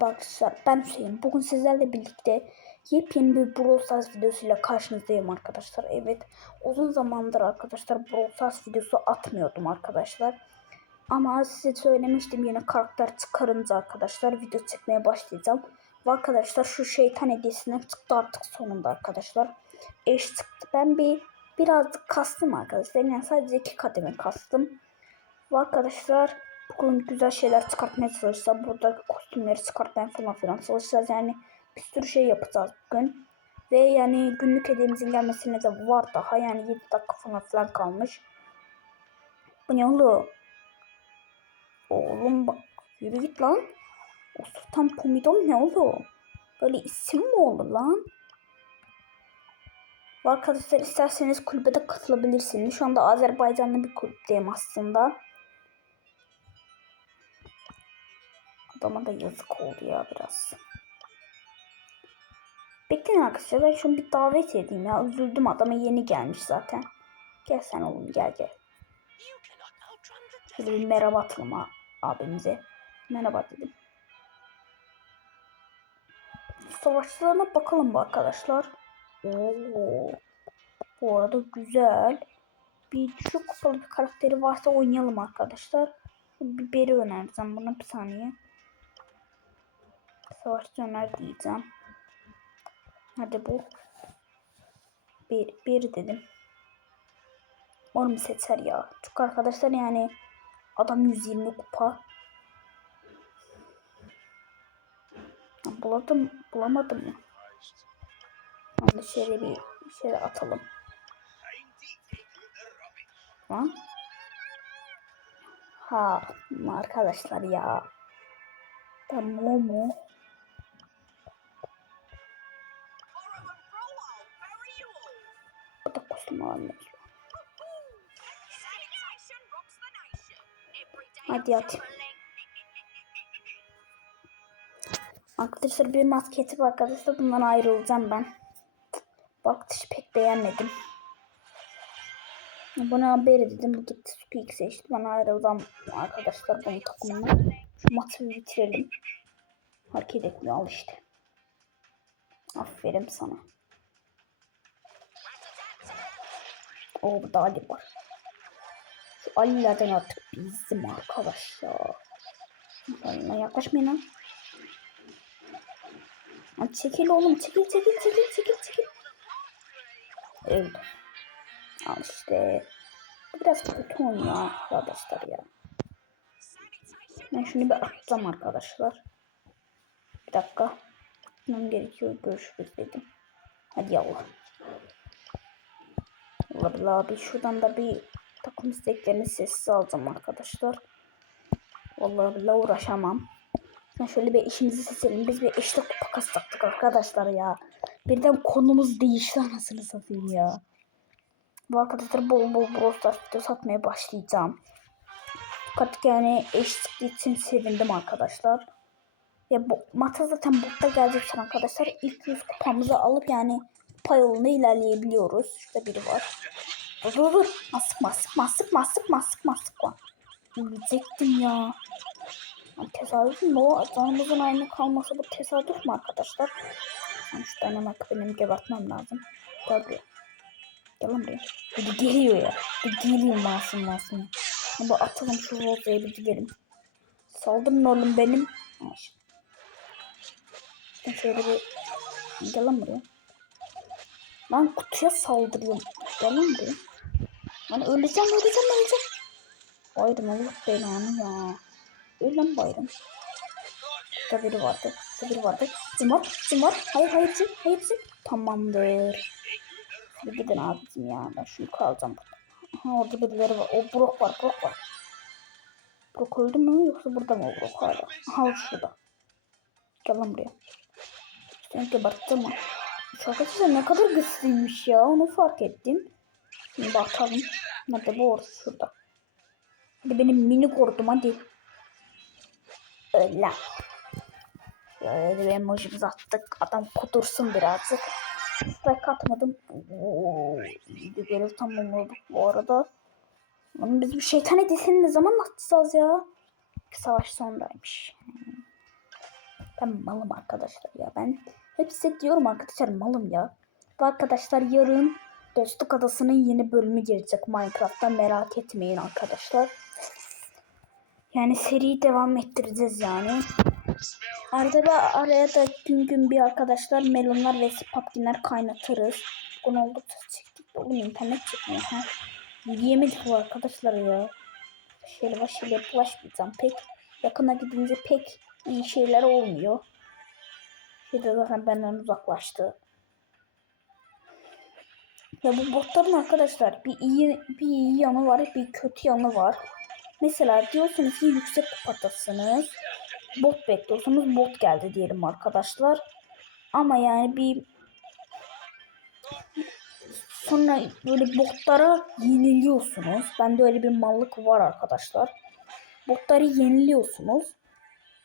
Arkadaşlar ben Hüseyin. Bugün sizlerle birlikte yepyeni bir Brawl Stars videosuyla karşınızdayım arkadaşlar. Evet uzun zamandır arkadaşlar Brawl Stars videosu atmıyordum arkadaşlar. Ama size söylemiştim yine karakter çıkarınca arkadaşlar video çekmeye başlayacağım. Ve arkadaşlar şu şeytan hediyesinden çıktı artık sonunda arkadaşlar. Eş çıktı. Ben bir birazcık kastım arkadaşlar. Yani sadece iki kademe kastım. Ve arkadaşlar bugün güzel şeyler çıkartmaya çalışacağız. Burada kostümleri çıkartmaya falan filan çalışacağız. Yani bir sürü şey yapacağız bugün. Ve yani günlük hediyemizin gelmesine de var daha. Yani 7 dakika falan filan kalmış. Bu ne oğlum? Oğlum bak yürü git lan. O sultan pomidor ne oğlum? Böyle isim mi olur lan? Arkadaşlar isterseniz kulübe de katılabilirsiniz. Şu anda Azerbaycanlı bir kulüpteyim aslında. Adama da yazık oldu ya biraz. Bekleyin arkadaşlar ben şunu bir davet edeyim ya. Üzüldüm adama yeni gelmiş zaten. Gel sen oğlum gel gel. Şöyle bir merhaba atalım abimize. Merhaba dedim. Savaşçılarına bakalım arkadaşlar. Oo. Bu arada güzel. Bir düşük kupalı bir karakteri varsa oynayalım arkadaşlar. Biberi önereceğim buna bir saniye. Savaşçı diyeceğim. Hadi bu. Bir, bir dedim. Umarım seçer ya. Çünkü arkadaşlar yani adam 120 kupa. Buladım, bulamadım mı? Onu şöyle bir şöyle atalım. Lan. Ha arkadaşlar ya. Tamam mı? Almıyor. Hadi hadi. Arkadaşlar bir masketi var arkadaşlar. Bundan ayrılacağım ben. Bak dışı pek beğenmedim. Buna haberi dedim. Bu gitti Squeak seçti. Ben ayrılacağım arkadaşlar bunun takımından. Şu maçı bitirelim. Hareket etmiyor al işte. Aferin sana. O burada Ali var. Şu Ali'lerden artık bizim arkadaş ya. Yaklaşmayın lan. Lan çekil oğlum çekil çekil çekil çekil çekil. Öldü. Al işte. Biraz kötü oynuyor arkadaşlar ya. Ben şunu bir atacağım arkadaşlar. Bir dakika. Gitmem gerekiyor. Görüşürüz dedim. Hadi yallah. Vallahi bir şuradan da bir takım isteklerini sessiz alacağım arkadaşlar. Vallahi billahi uğraşamam. Ben şöyle bir işimizi seçelim. Biz bir eşlik kupa kasacaktık arkadaşlar ya. Birden konumuz değişti anasını satayım ya. Bu arkadaşlar bol bol Brawl Stars video satmaya başlayacağım. Fakat yani eşlik için sevindim arkadaşlar. Ya bu mata zaten burada gelecek arkadaşlar. İlk 100 kupamızı alıp yani pay yolunda ilerleyebiliyoruz. Şurada biri var. Dur dur dur. Masık masık masık masık masık var. Ölecektim ya. Yani tesadüf mü o? Canımızın aynı kalması bu tesadüf mü arkadaşlar? Yani şu dynamite benim gebertmem lazım. Buraya. Gel lan buraya. Bir geliyor ya. Bir geliyor masum masum. Ama atalım şu Rose'ye bir gidelim. Saldırın oğlum benim. Şöyle bir... Gel lan buraya. Lan kutuya saldırıyorum. Lan buraya. Lan öleceğim öleceğim öleceğim. Bayram Allah belanı ya. Öl lan bayram. Burada biri vardı. Burada biri vardı. Kim var? Var? Hayır hayır kim? Hayır kim? Tamamdır. Hadi gidin abicim ya. Ben şunu kalacağım burada. Aha orada birileri var. O Brock var. Brock var. Brock öldü mü yoksa burada mı o Brock hala? Aha şurada. Gel lan buraya. Seni geberttim ha. Şakası ne kadar güçlüymüş ya. Onu fark ettim. Şimdi bakalım. Nerede bu orası şurada. Hadi benim mini kordum hadi. Öyle. Şöyle bir emojimizi attık. Adam kudursun birazcık. Strike atmadım. Oo, iyi bir görev bu arada. Oğlum biz bu şeytan hediyesini ne zaman atacağız ya? Savaş sonraymış. Ben malım arkadaşlar ya. Ben hep size diyorum arkadaşlar malım ya. Ve arkadaşlar yarın Dostluk Adası'nın yeni bölümü gelecek Minecraft'ta merak etmeyin arkadaşlar. Yani seriyi devam ettireceğiz yani. Arada da araya da gün gün bir arkadaşlar melonlar ve papkinler kaynatırız. Bunu oldukça çektik de oğlum internet çekmiyor ha. Yiyemedik bu arkadaşlar ya. Şöyle başıyla bulaşmayacağım pek. Yakına gidince pek iyi şeyler olmuyor. Bir de zaten benden uzaklaştı. Ya bu botların arkadaşlar bir iyi bir iyi yanı var, bir kötü yanı var. Mesela diyorsunuz ki yüksek kupatasınız. Bot bekliyorsunuz. Bot geldi diyelim arkadaşlar. Ama yani bir sonra böyle botlara yeniliyorsunuz. Bende öyle bir mallık var arkadaşlar. Botları yeniliyorsunuz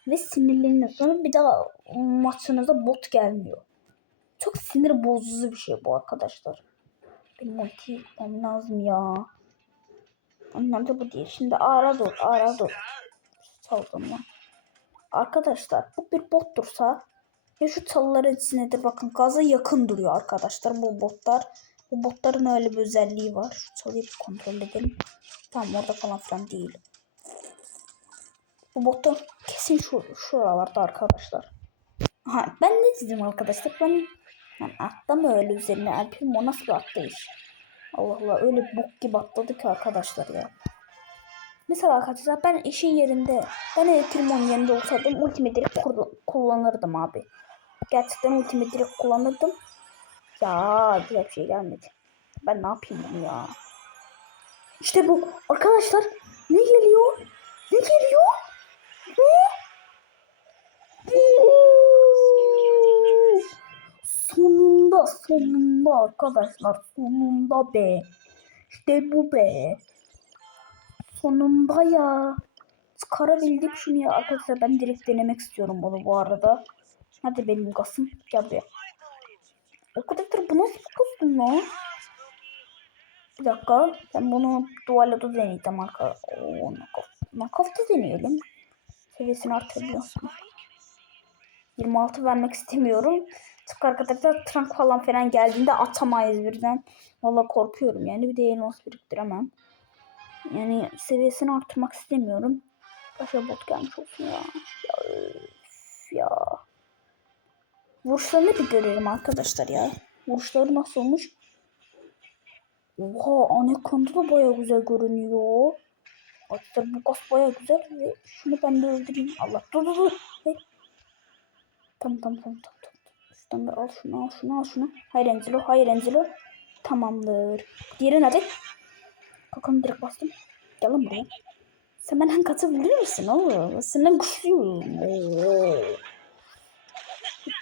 ve sinirleniyorsunuz. Bir daha maçınıza bot gelmiyor. Çok sinir bozucu bir şey bu arkadaşlar. Benim ulti lazım ya. Onlar da bu değil. Şimdi ara dur, ara dur. Çaldım lan. Arkadaşlar bu bir bottursa ya şu çalıların içindedir. Bakın gaza yakın duruyor arkadaşlar bu botlar. Bu botların öyle bir özelliği var. Şu çalıyı bir kontrol edelim. Tamam orada falan filan değil. Bu botlar kesin şu, şuralarda arkadaşlar. Ha, ben ne dedim arkadaşlar? Ben, ben atlama öyle üzerine. Alpim o nasıl bir atlayış? Allah Allah öyle bok gibi atladı ki arkadaşlar ya. Mesela arkadaşlar ben işin yerinde ben Elektrimon'un yerinde olsaydım ultimi direkt kullanırdım abi. Gerçekten ultimi direkt kullanırdım. Ya bir şey gelmedi. Ben ne yapayım ya? İşte bu. Arkadaşlar ne geliyor? Ne geliyor? Sonunda sonunda arkadaşlar sonunda be. İşte bu be. Sonunda ya. Çıkarabildik şunu ya arkadaşlar ben direkt denemek istiyorum bunu bu arada. Hadi benim gasım gel buraya. Arkadaşlar bu nasıl kostüm lan? Bir dakika ben bunu duvarla da deneyeceğim arkadaşlar. Oo nakaf. Deneyelim. Seviyesini artırabiliyorsun. 26 vermek istemiyorum. Çünkü arkadaşlar trank falan falan geldiğinde atamayız birden. Valla korkuyorum yani bir de elmas biriktiremem. Yani seviyesini arttırmak istemiyorum. Başka bot gelmiş olsun ya. Ya, üf ya. Vuruşlarını bir görelim arkadaşlar ya. Vuruşları nasıl olmuş? Oha Anaconda da baya güzel görünüyor. Arkadaşlar bu gaz baya güzel ve şunu ben de öldüreyim. Allah dur dur dur. Hey. Tamam tamam tamam tamam. tamam. Şuradan da al şunu al şunu al şunu. Hayır Angelo hayır Angelo. Tamamdır. Diğeri nerede? Kakanı direkt bastım. Gel lan buraya. Sen benden katabilir misin oğlum? Senden güçlüyüm.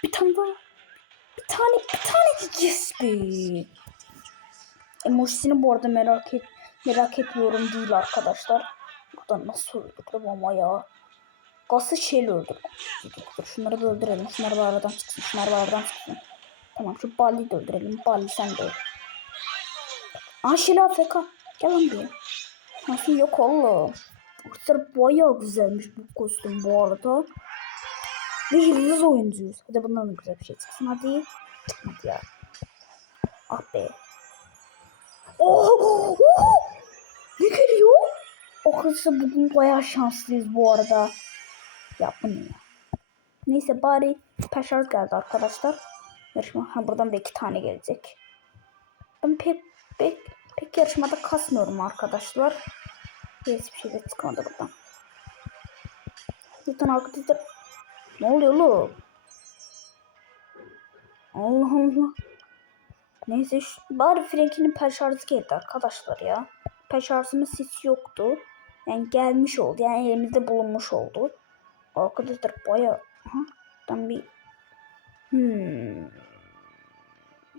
Bir tane daha. Bir tane bir tane yes be. Emojisini bu arada merak et merak etmiyorum değil arkadaşlar. Burada nasıl öldürdüm ama ya. Gazı şeyle öldürdüm. Dur şunları bir öldürelim. Şunları bir aradan çıksın. Şunları bir aradan çıksın. Tamam şu Bali'yi de öldürelim. Bali sen de öl. Aa Şila AFK. Gel lan buraya. Nasıl yok oğlum. Arkadaşlar bayağı güzelmiş bu kostüm bu arada. Ve yıldız oyuncuyuz. Hadi bundan da güzel bir şey çıksın hadi. Çıkmadı ya. Ah be. Oh, oh! Ne geliyor? Arkadaşlar bugün bayağı şanslıyız bu arada. Ya bu ne ya? Neyse bari peşarj geldi arkadaşlar. Yarışma ha buradan da iki tane gelecek. Ben pek pek pek yarışmada kasmıyorum arkadaşlar. Hiçbir şey de çıkmadı buradan. Zaten arkadaşlar ne oluyor oğlum? Allah Allah. Neyse şu, bari Frank'in perşarjı geldi arkadaşlar ya. Perşarjının sesi yoktu. Yani gelmiş oldu. Yani elimizde bulunmuş oldu. Arkadaşlar baya... Ben bir... Hmm.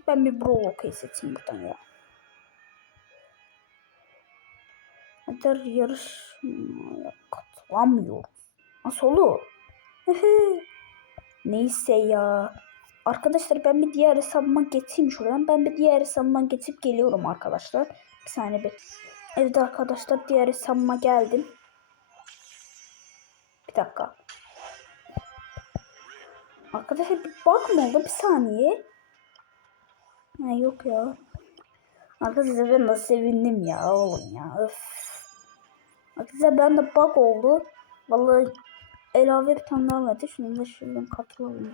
Ben bir Brolok'u seçeyim buradan ya. Hatta yarışmaya katılamıyoruz. Nasıl olur? Neyse ya. Arkadaşlar ben bir diğer hesabıma geçeyim şuradan. Ben bir diğer hesabıma geçip geliyorum arkadaşlar. Bir saniye bir. Evet arkadaşlar diğer hesabıma geldim. Bir dakika. Arkadaşlar bir bak mı oldu? Bir saniye. Ha, yok ya. Arkadaşlar ben de sevindim ya oğlum ya. Öf. Arkadaşlar ben de bug oldu. Vallahi ilave bir tane daha verdi. Şunu da şuradan katılalım.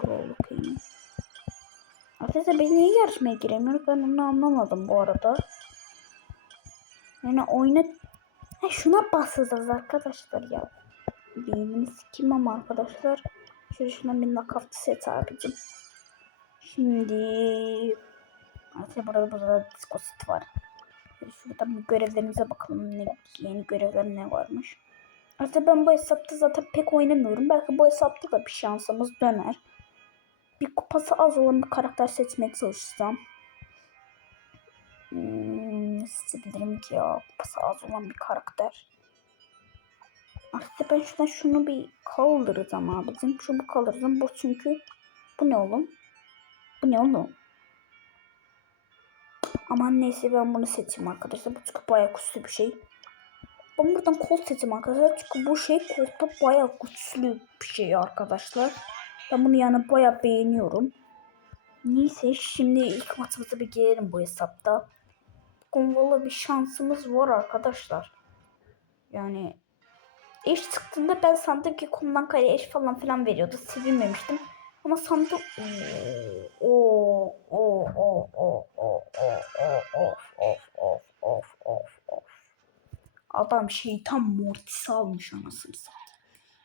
Arkadaşlar biz niye yarışmaya giremiyoruz? Ben onu anlamadım bu arada. Yani oyuna... Ha, şuna basacağız arkadaşlar ya. Beynimi sikeyim ama arkadaşlar. Şöyle şuna bir nakavt set abicim. Şimdi... Arkadaşlar burada burada disco set var. Şöyle Şuradan bir görevlerimize bakalım. Ne, yeni görevler ne varmış. Arkadaşlar ben bu hesapta zaten pek oynamıyorum. Belki bu hesapta da bir şansımız döner. Bir kupası az olan bir karakter seçmeye çalışacağım. Hmm, nasıl bilirim ki ya kupası az olan bir karakter. Artık ben şuradan şunu bir kaldıracağım abicim. Şunu kaldıracağım. Bu çünkü bu ne oğlum? Bu ne oğlum? Aman neyse ben bunu seçeyim arkadaşlar. Bu çünkü bayağı güçlü bir şey. Ben buradan kol seçeyim arkadaşlar. Çünkü bu şey kolda bayağı güçlü bir şey arkadaşlar. Ben bunu yani bayağı beğeniyorum. Neyse şimdi ilk maçımıza bir girelim bu hesapta. Gonvala bir şansımız var arkadaşlar. Yani eş çıktığında ben sandım ki kumdan kare eş falan filan veriyordu. Sevinmemiştim. Ama sandım o o o o o o of of of of of Adam şeytan mortisi almış anasını satayım.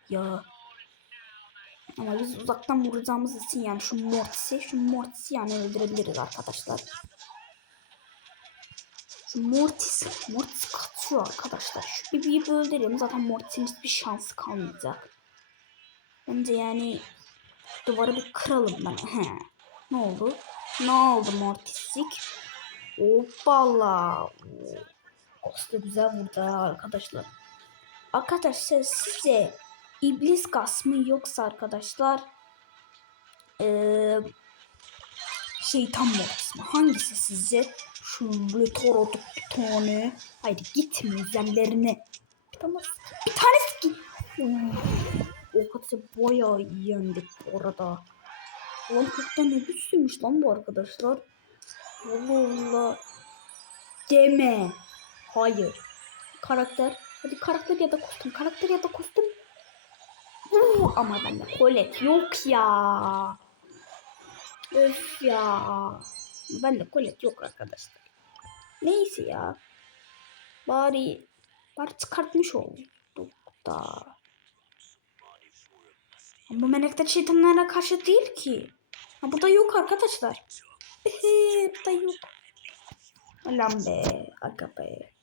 Ya ama biz uzaktan vuracağımız için yani şu mortisi, şu mortisi yani öldürebiliriz arkadaşlar. Mortis, mortis katıyor arkadaşlar. Şu bebeği öldürelim zaten mortisin hiçbir şansı kalmayacak. Bence yani duvarı bir kıralım ben. He. Ne oldu? Ne oldu mortislik? Hoppala. Aslında güzel vurdu arkadaşlar. Arkadaşlar sizce iblis gaz mı yoksa arkadaşlar ee, şeytan mortis mi? Hangisi sizce? Şu böyle toroduk bir tane. Haydi gitme üzerlerine. Bir bir tanesi ki. O kadar bayağı iyi yendik bu arada. Lan çok ne güçlüymüş lan bu arkadaşlar. Allah Allah. Deme. Hayır. Karakter. Hadi karakter ya da kostüm. Karakter ya da kostüm. Uuu, ama bende kolet yok ya. Öf ya. Bende kolet yok arkadaşlar. Neyse ya. Bari bari çıkartmış olduk da. Ama melekler şeytanlara karşı değil ki. Ha burada yok arkadaşlar. Ehe burada yok. Lan be. Aga be.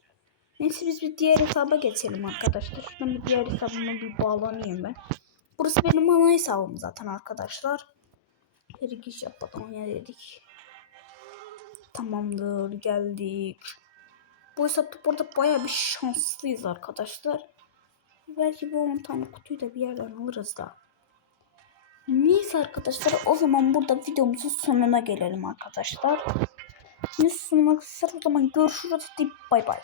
Neyse biz bir diğer hesaba geçelim arkadaşlar. Şuradan bir diğer hesabıma bir bağlanayım ben. Burası benim ana hesabım zaten arkadaşlar. Bir giriş yapalım ya dedik. Tamamdır geldik. Bu hesapta burada baya bir şanslıyız arkadaşlar. Belki bu 10 tane kutuyu da bir yerden alırız da. Neyse arkadaşlar o zaman burada videomuzun sonuna gelelim arkadaşlar. Şimdi sonuna kadar o zaman görüşürüz. Hadi bay bay.